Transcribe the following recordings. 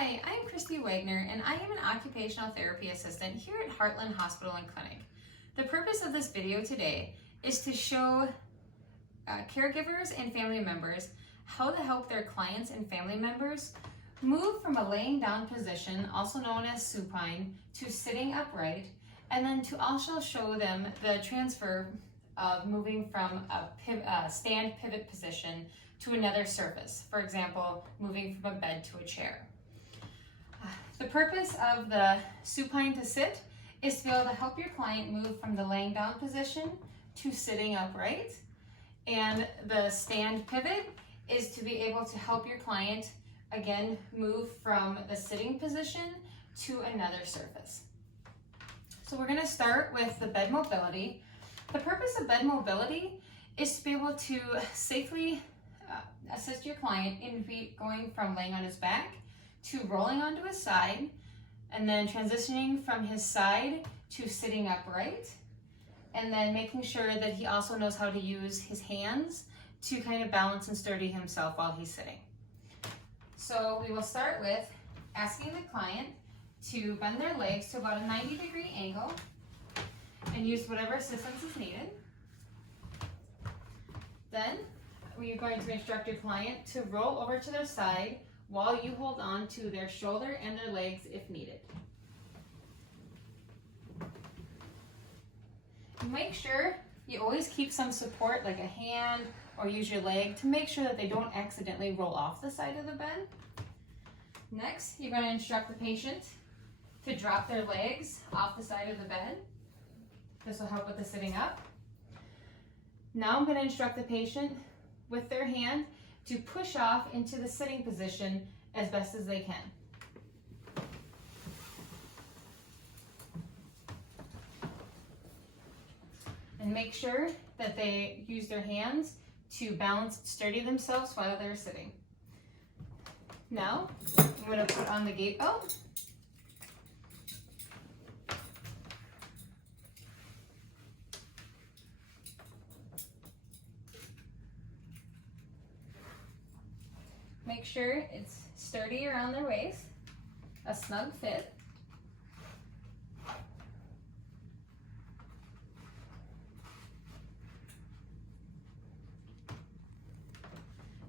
Hi, I'm Christy Wagner and I am an occupational therapy assistant here at Heartland Hospital and Clinic. The purpose of this video today is to show caregivers and family members how to help their clients and family members move from a laying down position, also known as supine, to sitting upright, and then to also show them the transfer of moving from a stand pivot position to another surface. For example, moving from a bed to a chair. The purpose of the supine to sit is to be able to help your client move from the laying down position to sitting upright. And the stand pivot is to be able to help your client, again, move from the sitting position to another surface. So we're going to start with the bed mobility. The purpose of bed mobility is to be able to safely assist your client in going from laying on his back to rolling onto his side, and then transitioning from his side to sitting upright, and then making sure that he also knows how to use his hands to kind of balance and sturdy himself while he's sitting. So we will start with asking the client to bend their legs to about a 90-degree angle and use whatever assistance is needed. Then we are going to instruct your client to roll over to their side while you hold on to their shoulder and their legs if needed. Make sure you always keep some support, like a hand or use your leg, to make sure that they don't accidentally roll off the side of the bed. Next, you're going to instruct the patient to drop their legs off the side of the bed. This will help with the sitting up. Now I'm going to instruct the patient with their hand to push off into the sitting position as best as they can. And make sure that they use their hands to balance, sturdy themselves while they're sitting. Now, I'm going to put on the gait belt. Make sure it's sturdy around their waist, a snug fit.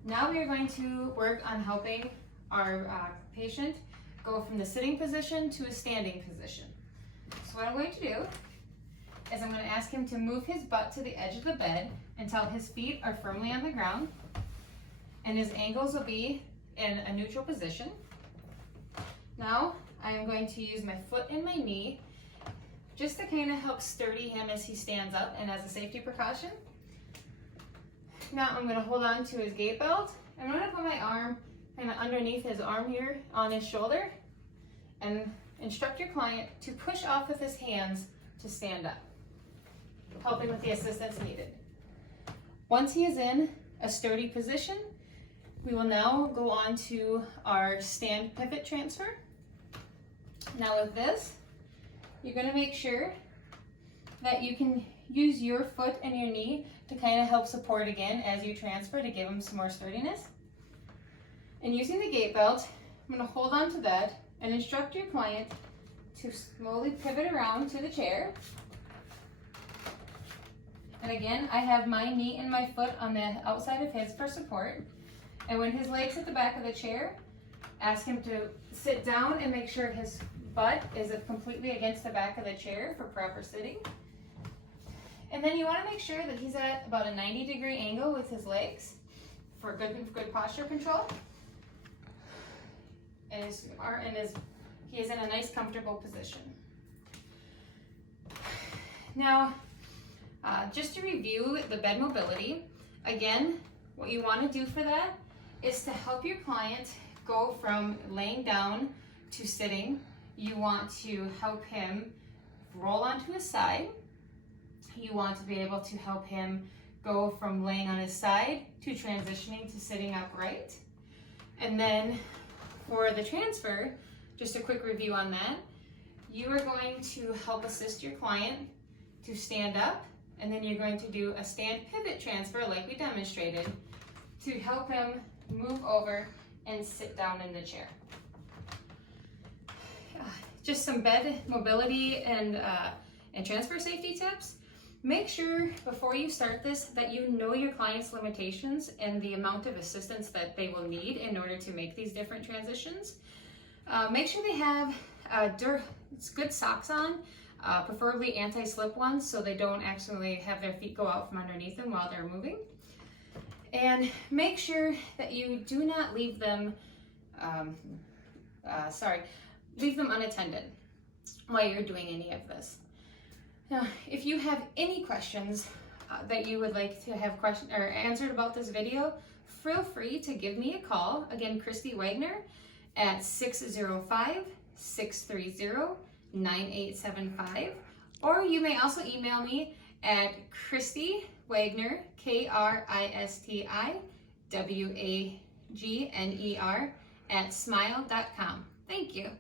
Now we are going to work on helping our patient go from the sitting position to a standing position. So what I'm going to do is I'm going to ask him to move his butt to the edge of the bed until his feet are firmly on the ground, and his ankles will be in a neutral position. Now I am going to use my foot and my knee just to kind of help sturdy him as he stands up and as a safety precaution. Now I'm going to hold on to his gait belt. I'm going to put my arm kind of underneath his arm here on his shoulder and instruct your client to push off with his hands to stand up, helping with the assistance needed. Once he is in a sturdy position, we will now go on to our stand pivot transfer. Now with this, you're going to make sure that you can use your foot and your knee to kind of help support again as you transfer to give them some more sturdiness. And using the gait belt, I'm going to hold on to that and instruct your client to slowly pivot around to the chair. And again, I have my knee and my foot on the outside of his for support. And when his leg's at the back of the chair, ask him to sit down and make sure his butt is completely against the back of the chair for proper sitting. And then you want to make sure that he's at about a 90-degree angle with his legs for good posture control. And he is in a nice, comfortable position. Now, just to review the bed mobility, again, what you want to do for that is to help your client go from laying down to sitting. You want to help him roll onto his side. You want to be able to help him go from laying on his side to transitioning to sitting upright. And then for the transfer, just a quick review on that, you are going to help assist your client to stand up, and then you're going to do a stand pivot transfer like we demonstrated to help him move over and sit down in the chair. just some bed mobility and transfer safety tips. Make sure before you start this that you know your client's limitations and the amount of assistance that they will need in order to make these different transitions. Make sure they have good socks on, preferably anti-slip ones so they don't actually have their feet go out from underneath them while they're moving. And make sure that you do not leave them unattended while you're doing any of this. Now, if you have any questions that you would like to have answered about this video, feel free to give me a call. Again, Christy Wagner at 605-630-9875. Or you may also email me at Christy Wagner, KRISTIWAGNER @smile.com. Thank you.